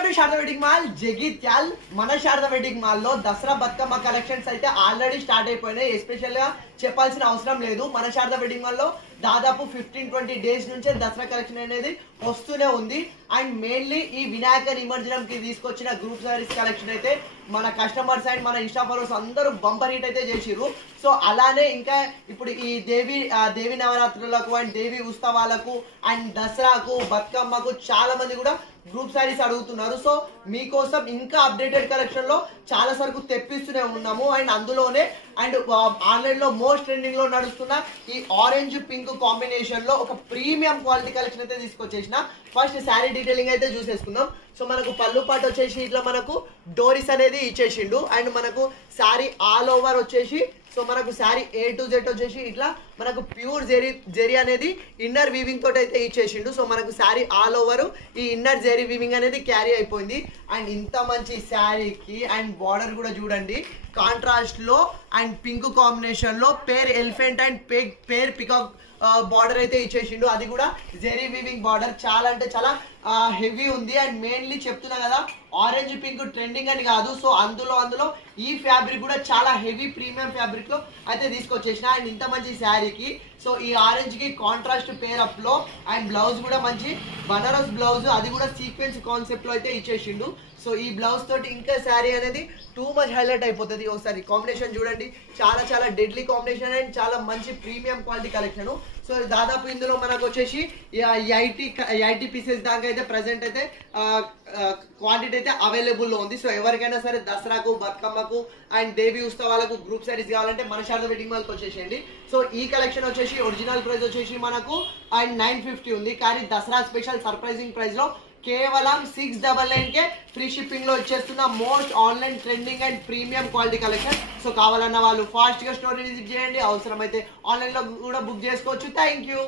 Welcome to Sharada wedding mall Jagtial. మన Sharada wedding mall లో Dasara Bathukamma collections అయితే ఆల్రెడీ స్టార్ట్ అయిపోయినాయి. ఎస్పెషల్ గా చెప్పాల్సిన అవసరం లేదు. మన శారదా వెడ్డింగ్ మాల్ లో దాదాపు 15-20 డేస్ నుంచే దసరా కలెక్షన్ అనేది వస్తూనే ఉంది. అండ్ మెయిన్లీ ఈ వినాయక నిమజ్జనం కి తీసుకొచ్చిన గ్రూప్ సారీస్ కలెక్షన్ అయితే మన కస్టమర్స్ అండ్ మన ఇన్స్టా ఫాలోవర్స్ అందరూ బంపర్ హిట్ అయితే చేసిర్రు. సో అలానే ఇంకా ఇప్పుడు ఈ దేవి నవరాత్రులకు అండ్ దేవి ఉత్సవాలకు అండ్ దసరాకు బతుకమ్మకు చాలా మంది కూడా గ్రూప్ సారీస్ అడుగుతున్నారు. సో మీకోసం ఇంకా అప్డేటెడ్ కలెక్షన్ లో చాలా సరుకు తెప్పిస్తూనే ఉన్నాము. అండ్ అందులోనే అండ్ ఆన్లైన్ లో మోస్ట్ ట్రెండింగ్ లో నడుస్తున్న ఈ ఆరెంజ్ పింక్ కాంబినేషన్ లో ఒక ప్రీమియం క్వాలిటీ కలెక్షన్ అయితే తీసుకొచ్చేసిన. ఫస్ట్ శారీ డీటెయిలింగ్ అయితే చూసేసుకుందాం. సో మనకు పళ్ళు పాటు వచ్చేసి ఇట్లా మనకు డోరీస్ అనేది ఇచ్చేసిండు. అండ్ మనకు శారీ ఆల్ ఓవర్ వచ్చేసి సో మనకు శారీ A to Z వచ్చేసి ఇట్లా మనకు ప్యూర్ జెరీ అనేది ఇన్నర్ వీవింగ్ తోటి అయితే ఇచ్చేసిండు. సో మనకు శారీ ఆల్ ఓవర్ ఈ ఇన్నర్ జెరీ వీవింగ్ అనేది క్యారీ అయిపోయింది. అండ్ ఇంత మంచి శారీకి అండ్ బార్డర్ కూడా చూడండి కాంట్రాస్ట్ లో అండ్ పింక్ కాంబినేషన్ లో pair elephant and pair peacock border అయితే ఇచ్చేసిండు. అది కూడా జెరీ వీవింగ్ బార్డర్ చాలా అంటే చాలా హెవీ ఉంది. అండ్ మెయిన్లీ చెప్తున్నా కదా ఆరెంజ్ పింక్ ట్రెండింగ్ అని కాదు. సో అందులో ఈ ఫ్యాబ్రిక్ కూడా చాలా హెవీ ప్రీమియం ఫ్యాబ్రిక్ లో అయితే తీసుకొచ్చేసిన. అండ్ ఇంత మంచి శారీకి సో ఈ ఆరెంజ్ కి కాంట్రాస్ట్ పేర్ అప్ లో అండ్ బ్లౌజ్ కూడా మంచి బనారస్ బ్లౌజ్, అది కూడా సీక్వెన్స్ కాన్సెప్ట్ లో అయితే ఇచ్చేసిండు. సో ఈ బ్లౌజ్ తోటి ఇంకా శారీ అనేది టూ మచ్ హైలైట్ అయిపోతుంది. ఒకసారి కాంబినేషన్ చూడండి, చాలా చాలా డెడ్లీ కాంబినేషన్ అండ్ చాలా మంచి ప్రీమియం క్వాలిటీ కలెక్షన్. సో దాదాపు ఇందులో మనకు వచ్చేసి 80 పీసెస్ దాకా అయితే ప్రెసెంట్ అయితే క్వాంటిటీ అయితే అవైలబుల్ లో ఉంది. సో ఎవరికైనా సరే దసరాకు బతుకమ్మకు అండ్ దేవి ఉత్సవాలకు గ్రూప్ సారీస్ కావాలంటే మన శారదా వెడ్డింగ్ మాల్కి వచ్చేసేయండి. సో ఈ కలెక్షన్ వచ్చేసి ఒరిజినల్ ప్రైస్ వచ్చేసి మనకు అండ్ 950 ఉంది. కానీ దసరా స్పెషల్ సర్ప్రైజింగ్ ప్రైస్ లో కేవలం 699 కే ఫ్రీ షిప్పింగ్ లో ఇచ్చేస్తున్న most online trending and premium quality collection. So కావాలన్న వాళ్ళు ఫాస్ట్ గా స్టోర్ విజిట్ చేయండి. అవసరమైతే ఆన్లైన్ లో కూడా బుక్ చేసుకోవచ్చు. Thank you.